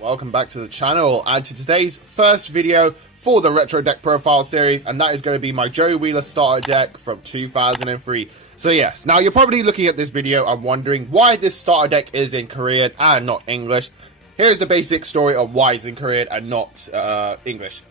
welcome back to the channel and to today's first video for the Retro Deck Profile series, and that is going to be my Joey Wheeler starter deck from 2003. So yes, now you're probably looking at this video and wondering why this starter deck is in Korean and not English. Here's the basic story of why it's in Korean and not English.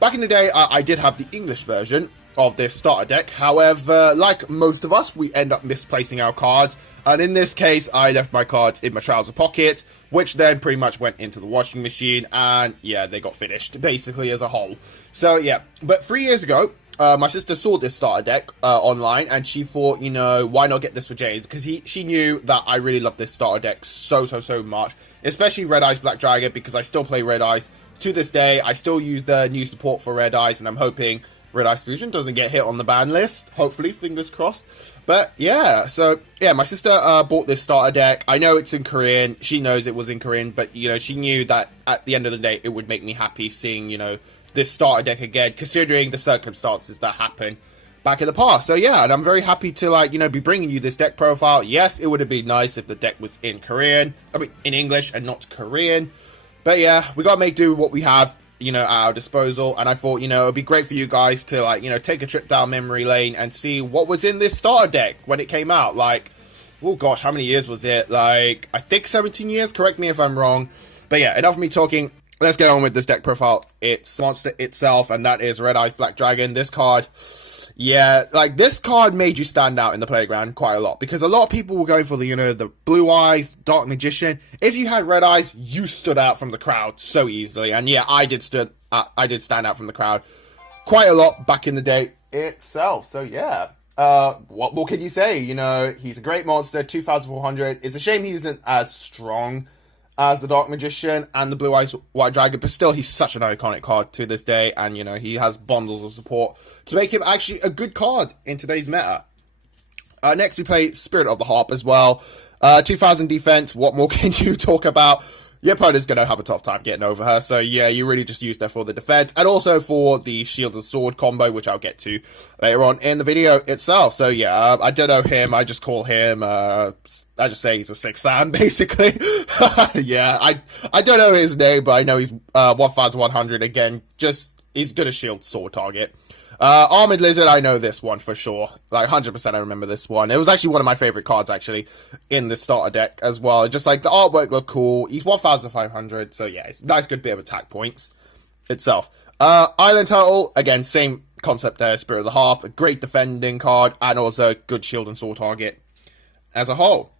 Back in the day, I did have the English version of this starter deck. However, like most of us, we end up misplacing our cards. And in this case, I left my cards in my trouser pocket, which then pretty much went into the washing machine. And yeah, they got finished, basically, as a whole. So yeah, but 3 years ago, my sister saw this starter deck online, and she thought, you know, why not get this for James? Because she knew that I really love this starter deck so much, especially Red Eyes Black Dragon, because I still play Red Eyes to this day. I still use the new support for Red Eyes, and I'm hoping Red Eyes Fusion doesn't get hit on the ban list. Hopefully, fingers crossed. But yeah, so yeah, my sister bought this starter deck. I know it's in Korean. She knows it was in Korean, but you know, she knew that at the end of the day, it would make me happy seeing, you know, this starter deck again, considering the circumstances that happened back in the past. So yeah, and I'm very happy to, like, you know, be bringing you this deck profile. Yes, it would have been nice if the deck was in Korean, I mean in English and not Korean, but yeah, we gotta make do with what we have, you know, at our disposal. And I thought, you know, it'd be great for you guys to, like, you know, take a trip down memory lane and see what was in this starter deck when it came out. Like, oh gosh, how many years was it? Like, I think 17 years, correct me if I'm wrong. But yeah, enough of me talking. Let's get on with this deck profile. It's monster itself, and that is Red Eyes Black Dragon. This card, yeah, like, this card made you stand out in the playground quite a lot, because a lot of people were going for the, you know, the Blue Eyes, Dark Magician. If you had Red Eyes, you stood out from the crowd so easily, and yeah, I did stand out from the crowd quite a lot back in the day itself. So yeah, what more can you say? You know, he's a great monster, 2,400. It's a shame he isn't as strong as the Dark Magician and the Blue Eyes White Dragon, but still, he's such an iconic card to this day, and, you know, he has bundles of support to make him actually a good card in today's meta. Next, we play Spirit of the Harp as well. 2,000 defense, what more can you talk about? Your opponent's going to have a tough time getting over her, so yeah, you really just use that for the defense, and also for the Shield and Sword combo, which I'll get to later on in the video itself. So yeah, I don't know him, I just call him, I just say he's a 6 Sam, basically. Yeah, I don't know his name, but I know he's 1,100 again, just, he's good as Shield Sword target. Armored Lizard, I know this one for sure. Like, 100% I remember this one. It was actually one of my favorite cards, actually, in the starter deck as well. Just, like, the artwork looked cool. He's 1,500, so yeah, it's a nice, good bit of attack points itself. Island Turtle, again, same concept there, Spirit of the Harp. A great defending card, and also good shield and sword target as a whole.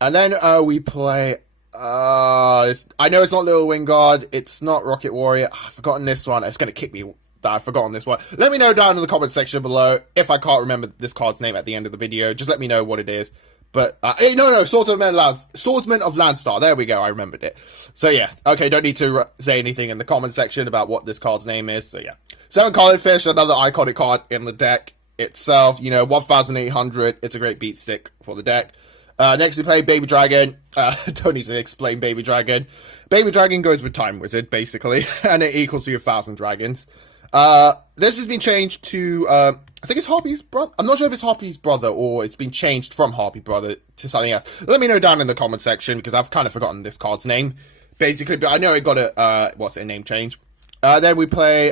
And then, we play, I know it's not Little Wingard, it's not Rocket Warrior. I've forgotten this one. It's gonna kick me that I've forgotten this one. Let me know down in the comment section below if I can't remember this card's name at the end of the video. Just let me know what it is. But, no, Swordsman of Landstar. There we go, I remembered it. So yeah, okay, don't need to say anything in the comment section about what this card's name is, so yeah. 7 Colored Fish, another iconic card in the deck itself. You know, 1,800, it's a great beat stick for the deck. Next we play Baby Dragon. Don't need to explain Baby Dragon. Baby Dragon goes with Time Wizard, basically, and it equals to your 1,000 dragons. This has been changed to, I think it's Harpy's brother. I'm not sure if it's Harpy's brother or it's been changed from Harpy brother to something else. Let me know down in the comment section, because I've kind of forgotten this card's name, basically, but I know it got a name change. Then we play,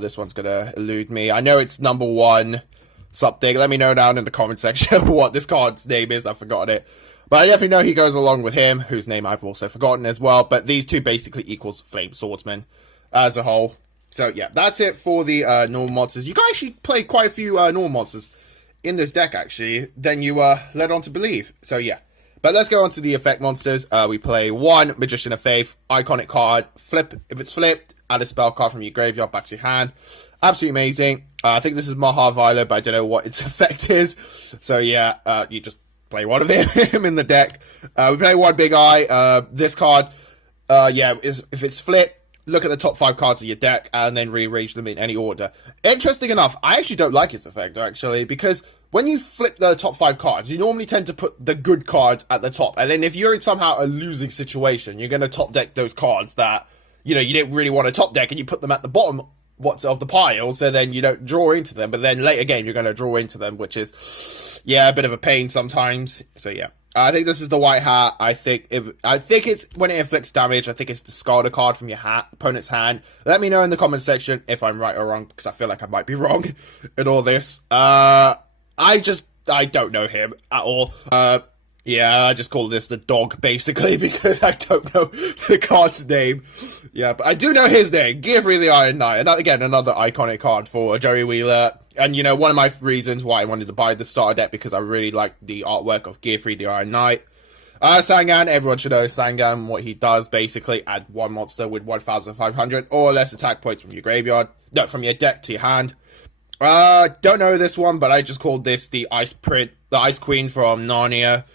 this one's gonna elude me. I know it's number 1 something. Let me know down in the comment section what this card's name is. I've forgotten it. But I definitely know he goes along with him, whose name I've also forgotten as well. But these two basically equals Flame Swordsman as a whole. So yeah, that's it for the normal monsters. You can actually play quite a few normal monsters in this deck, actually, than you led on to believe. So yeah, but let's go on to the effect monsters. We play 1 Magician of Faith, iconic card. Flip, if it's flipped, add a spell card from your graveyard back to your hand. Absolutely amazing. I think this is Maha Violet, but I don't know what its effect is. So yeah, you just play one of him in the deck. We play 1 Big Eye. This card, yeah, if it's flipped, look at the top 5 cards of your deck and then rearrange them in any order. Interesting enough, I actually don't like its effect, actually, because when you flip the top 5 cards, you normally tend to put the good cards at the top. And then if you're in somehow a losing situation, you're going to top deck those cards that, you know, you didn't really want to top deck, and you put them at the bottom of the pile, so then you don't draw into them. But then later game, you're going to draw into them, which is, yeah, a bit of a pain sometimes. So yeah. I think this is the white hat. I think it's when it inflicts damage. I think it's discard a card from your opponent's hand. Let me know in the comment section if I'm right or wrong, because I feel like I might be wrong in all this. I don't know him at all. Yeah, I just call this the dog basically because I don't know the card's name. Yeah, but I do know his name, Geoffrey the Iron Knight, and again another iconic card for Joey Wheeler. And, you know, one of my reasons why I wanted to buy the starter deck, because I really like the artwork of Geoffrey the Iron Knight. Sangan, everyone should know Sangan, what he does, basically add one monster with 1,500 or less attack points from your graveyard, no, from your deck to your hand. Don't know this one, but I just called this the Ice Queen from Narnia,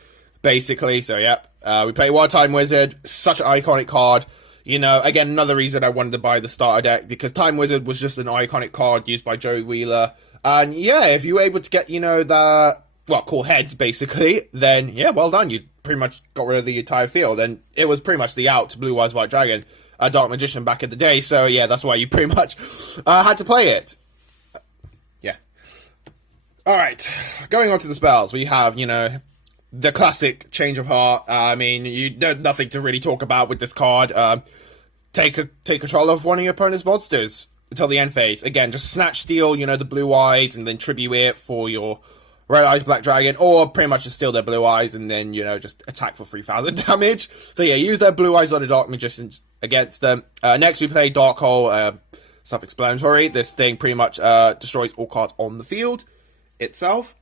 basically. So, yep, we play Wartime Wizard, such an iconic card. You know, again, another reason I wanted to buy the starter deck, because Time Wizard was just an iconic card used by Joey Wheeler. And yeah, if you were able to get, you know, call heads, basically, then yeah, well done. You pretty much got rid of the entire field. And it was pretty much the out to Blue Eyes White Dragon, a Dark Magician back in the day. So yeah, that's why you pretty much had to play it. Yeah. Alright, going on to the spells. We have, you know, the classic Change of Heart. I mean, there's nothing to really talk about with this card. Take control of one of your opponent's monsters until the end phase. Again, just snatch steal, you know, the blue eyes, and then tribute it for your Red Eyes Black Dragon, or pretty much just steal their blue eyes, and then, you know, just attack for 3,000 damage. So yeah, use their blue eyes on the Dark Magicians against them. Next we play Dark Hole, self-explanatory. This thing pretty much destroys all cards on the field itself.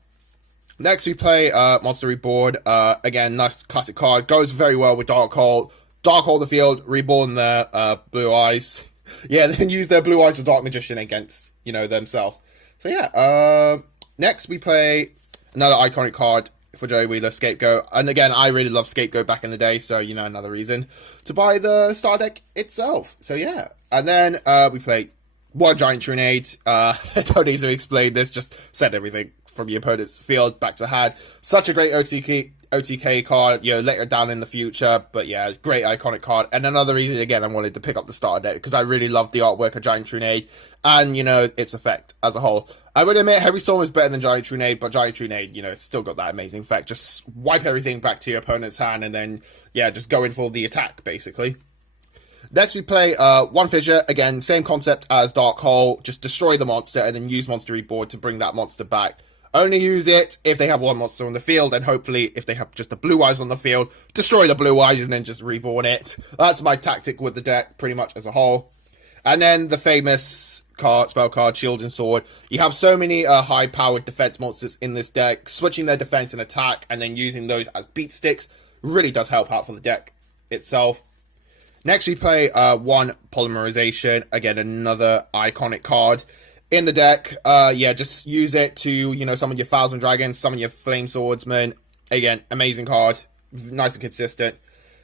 Next we play Monster Reborn. Again, nice classic card, goes very well with Dark Hole. Dark Hole the field, reborn their blue eyes. Yeah, then use their blue eyes for Dark Magician against, you know, themselves. So yeah, next we play another iconic card for Joey Wheeler, Scapegoat. And again, I really love Scapegoat back in the day, so, you know, another reason to buy the star deck itself. So yeah, and then we play one Giant Trunade. I don't need to explain this, just send everything from your opponent's field back to hand. Such a great OTK card, you know, later down in the future, but yeah, great iconic card. And another reason, again, I wanted to pick up the starter deck, because I really love the artwork of Giant Trunade, and, you know, its effect as a whole. I would admit Heavy Storm is better than Giant Trunade, but Giant Trunade, you know, it's still got that amazing effect. Just wipe everything back to your opponent's hand, and then, yeah, just go in for the attack, basically. Next we play One Fissure. Again, same concept as Dark Hole, just destroy the monster, and then use Monster Reborn to bring that monster back. Only use it if they have one monster on the field, and hopefully if they have just the blue eyes on the field, destroy the blue eyes and then just reborn it. That's my tactic with the deck, pretty much as a whole. And then the famous spell card, Shield and Sword. You have so many high-powered defense monsters in this deck. Switching their defense and attack, and then using those as beat sticks really does help out for the deck itself. Next we play one Polymerization. Again, another iconic card in the deck. Yeah, just use it to, you know, summon your Thousand Dragons, summon your Flame Swordsman. Again, amazing card. Nice and consistent.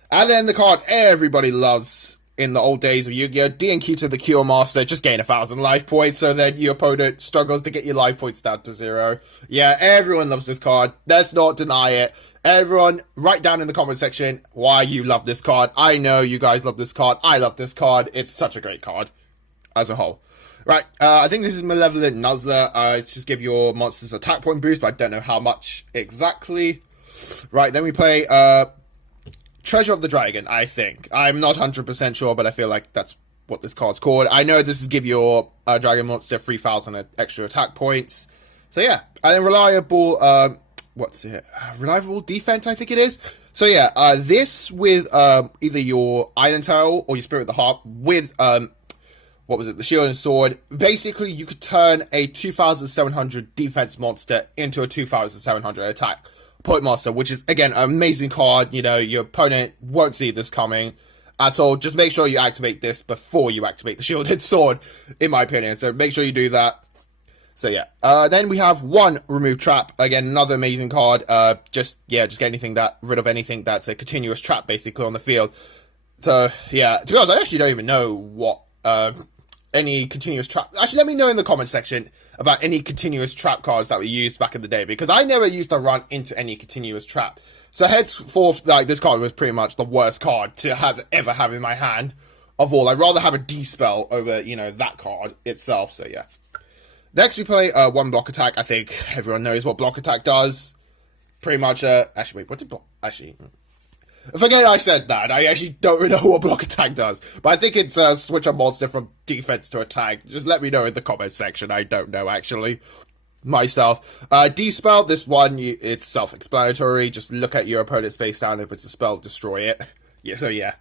And then the card everybody loves in the old days of Yu-Gi-Oh! Diankita the Cure Master. Just gain 1,000 life points so that your opponent struggles to get your life points down to 0. Yeah, everyone loves this card. Let's not deny it. Everyone, write down in the comment section why you love this card. I know you guys love this card. I love this card. It's such a great card as a whole. Right, I think this is Malevolent Nuzzler. Just give your monsters attack point boost, but I don't know how much exactly. Right, then we play Treasure of the Dragon, I think. I'm not 100% sure, but I feel like that's what this card's called. I know this is give your dragon monster 3,000 extra attack points. So yeah, and then Reliable, what's it? Reliable Defense, I think it is. So yeah, this with either your Island Tail or your Spirit of the Harp with what was it? The Shield and Sword. Basically, you could turn a 2,700 defense monster into a 2,700 attack point monster, which is, again, an amazing card. You know, your opponent won't see this coming at all. Just make sure you activate this before you activate the Shielded Sword, in my opinion. So make sure you do that. So yeah, then we have one Remove Trap. Again, another amazing card. Just get rid of anything that's a continuous trap, basically, on the field. So yeah, to be honest, I actually don't even know what any continuous trap. Actually, let me know in the comment section about any continuous trap cards that we used back in the day, because I never used to run into any continuous trap. So henceforth, like, this card was pretty much the worst card to ever have in my hand of all. I'd rather have a D-spell over, you know, that card itself. So yeah. Next we play one Block Attack. I think everyone knows what Block Attack does. pretty much, actually, wait, what did actually, forget I said that. I actually don't really know what block attack does. But I think it's switch a monster from defense to attack. Just let me know in the comment section. I don't know, actually, myself. Dispel, this one, it's self-explanatory. Just look at your opponent's face down. If it's a spell, destroy it. Yeah, so yeah.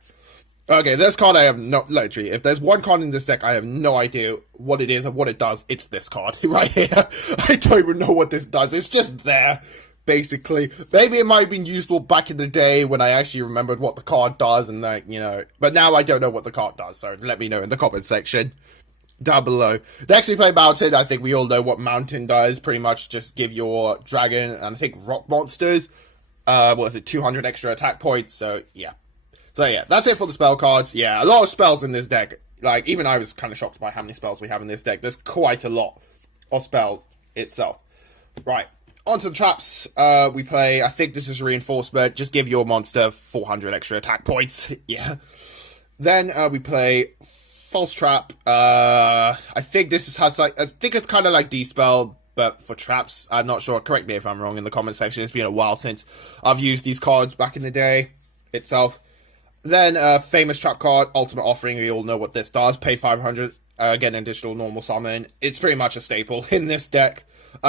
Okay, this card I have literally, if there's one card in this deck I have no idea what it is and what it does, it's this card right here. I don't even know what this does. It's just there, basically. Maybe it might have been useful back in the day when I actually remembered what the card does and like, you know, but now I don't know what the card does, so let me know in the comment section down below. Next we play Mountain. I think we all know what Mountain does. Pretty much just give your dragon and I think rock monsters, what is it, 200 extra attack points, so yeah. So yeah, that's it for the spell cards. Yeah, a lot of spells in this deck. Like, even I was kind of shocked by how many spells we have in this deck. There's quite a lot of spells itself. Right, onto the traps. We play, I think this is Reinforcement. Just give your monster 400 extra attack points. Yeah. Then we play False Trap. I think this has like, I think it's kind of like Dispel, but for traps. I'm not sure. Correct me if I'm wrong in the comment section. It's been a while since I've used these cards back in the day itself. Then, famous trap card, Ultimate Offering. We all know what this does. Pay 500, get an additional normal summon. It's pretty much a staple in this deck.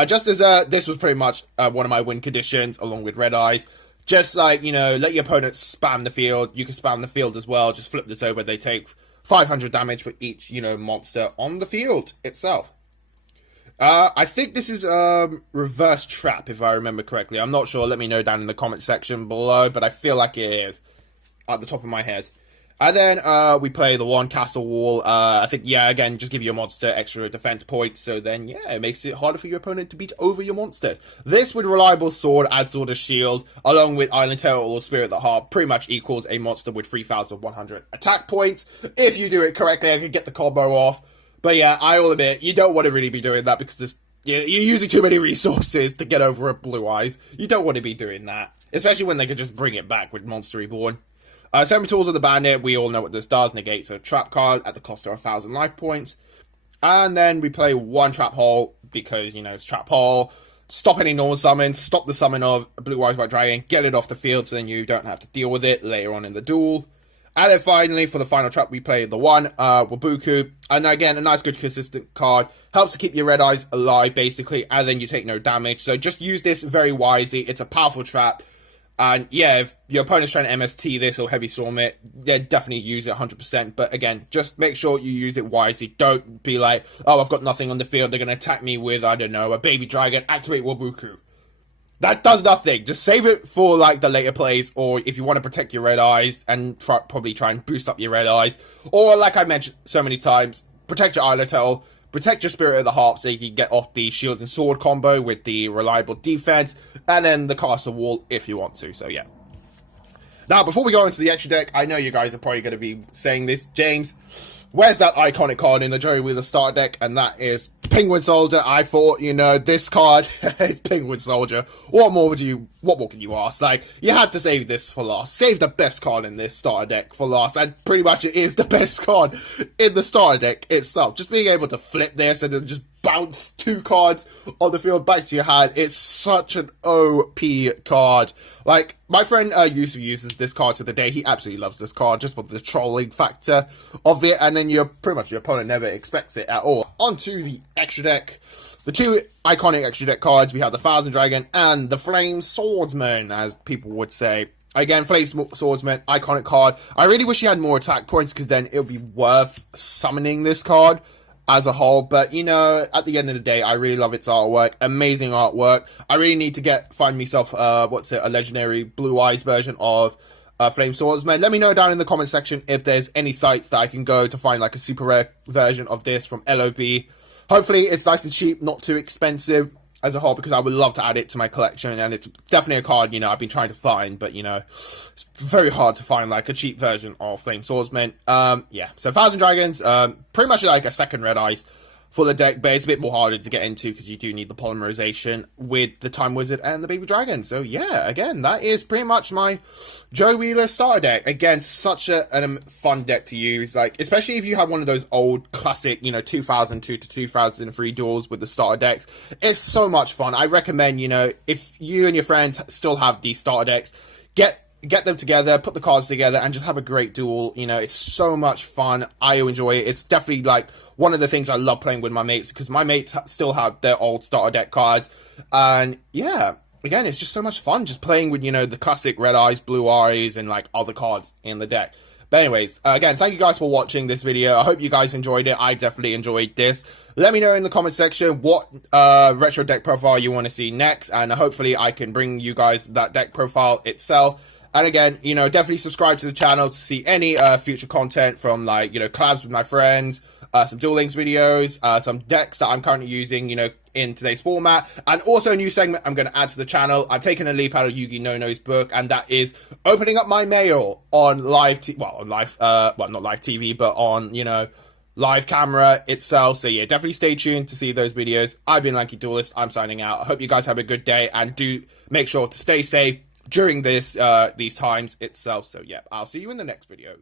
Just as, this was pretty much one of my win conditions, along with Red Eyes. Just like, you know, let your opponent spam the field. You can spam the field as well. Just flip this over. They take 500 damage for each, you know, monster on the field itself. I think this is, Reverse Trap, if I remember correctly. I'm not sure. Let me know down in the comment section below, but I feel like it is. At the top of my head. And then we play the one Castle Wall. I think, yeah, again, just give your monster extra defense points. So then, yeah, it makes it harder for your opponent to beat over your monsters. This with Reliable Sword, add Sword of Shield, along with Island Tail or Spirit of the Heart, pretty much equals a monster with 3,100 attack points. If you do it correctly, I can get the combo off. But yeah, I will admit, you don't want to really be doing that because it's, you're using too many resources to get over a Blue Eyes. You don't want to be doing that. Especially when they can just bring it back with Monster Reborn. Semi Tools of the Bandit, we all know what this does. Negates a trap card at the cost of 1,000 life points. And then we play one Trap Hole, because, you know, it's Trap Hole. Stop any normal summons, stop the summon of Blue Eyes White Dragon, get it off the field so then you don't have to deal with it later on in the duel. And then finally, for the final trap, we play the one, Wabuku. And again, a nice, good, consistent card. Helps to keep your Red Eyes alive, basically, and then you take no damage. So just use this very wisely. It's a powerful trap. And yeah, if your opponent's trying to MST this or Heavy Storm it, yeah, definitely use it 100%. But again, just make sure you use it wisely. Don't be like, oh, I've got nothing on the field. They're going to attack me with, I don't know, a Baby Dragon. Activate Wabuku. That does nothing. Just save it for, like, the later plays. Or if you want to protect your Red Eyes and probably try and boost up your Red Eyes. Or, like I mentioned so many times, protect your Island Tail. Protect your Spirit of the Harp so you can get off the Shield and Sword combo with the Reliable Defense, and then the Castle Wall if you want to, so yeah. Now, before we go into the extra deck, I know you guys are probably going to be saying this, James, where's that iconic card in the Joey Wheeler starter deck? And that is Penguin Soldier. I thought, you know, this card, Penguin Soldier, what more can you ask? Like, you had to save this for last. Save the best card in this starter deck for last, and pretty much it is the best card in the starter deck itself. Just being able to flip this and then just bounce two cards on the field back to your hand, it's such an OP card. Like, my friend uses this card to the day. He absolutely loves this card just for the trolling factor of it, and then your opponent never expects it at all. Onto the extra deck. The two iconic extra deck cards, we have the Thousand Dragon and the Flame Swordsman, as people would say. Again, Flame Swordsman, iconic card. I really wish he had more attack points, because then it would be worth summoning this card as a whole. But, you know, at the end of the day, I really love its artwork. Amazing artwork. I really need to find myself, a legendary Blue Eyes version of Flame Swordsman. Let me know down in the comment section if there's any sites that I can go to find, like, a super rare version of this from LOB. Hopefully, it's nice and cheap, not too expensive as a whole, because I would love to add it to my collection, and it's definitely a card, you know, I've been trying to find, but, you know, it's very hard to find, like, a cheap version of Flame Swordsman. Yeah, so Thousand Dragons, pretty much like a second Red Eyes for the deck, but it's a bit more harder to get into because you do need the polymerization with the Time Wizard and the Baby Dragon. So yeah, again, that is pretty much my Joe Wheeler starter deck. Again, such a fun deck to use, like especially if you have one of those old classic, 2002 to 2003 duels with the starter decks. It's so much fun. I recommend, if you and your friends still have these starter decks, get them together, put the cards together, and just have a great duel. It's so much fun. I enjoy it. It's definitely like one of the things I love playing with my mates, because my mates still have their old starter deck cards. And yeah, again, it's just so much fun just playing with, the classic red eyes, blue eyes, and like other cards in the deck. But anyways, again, thank you guys for watching this video. I hope you guys enjoyed it. I definitely enjoyed this. Let me know in the comment section what retro deck profile you want to see next, and hopefully I can bring you guys that deck profile itself. And again, definitely subscribe to the channel to see any future content from, like, collabs with my friends, some Duel Links videos, some decks that I'm currently using, in today's format, and also a new segment I'm going to add to the channel. I'm taking a leap out of Yugi Nono's book, and that is opening up my mail on live, not live TV, but on, live camera itself. So yeah, definitely stay tuned to see those videos. I've been Lanky Duelist. I'm signing out. I hope you guys have a good day, and do make sure to stay safe during these times itself. So yeah, I'll see you in the next video.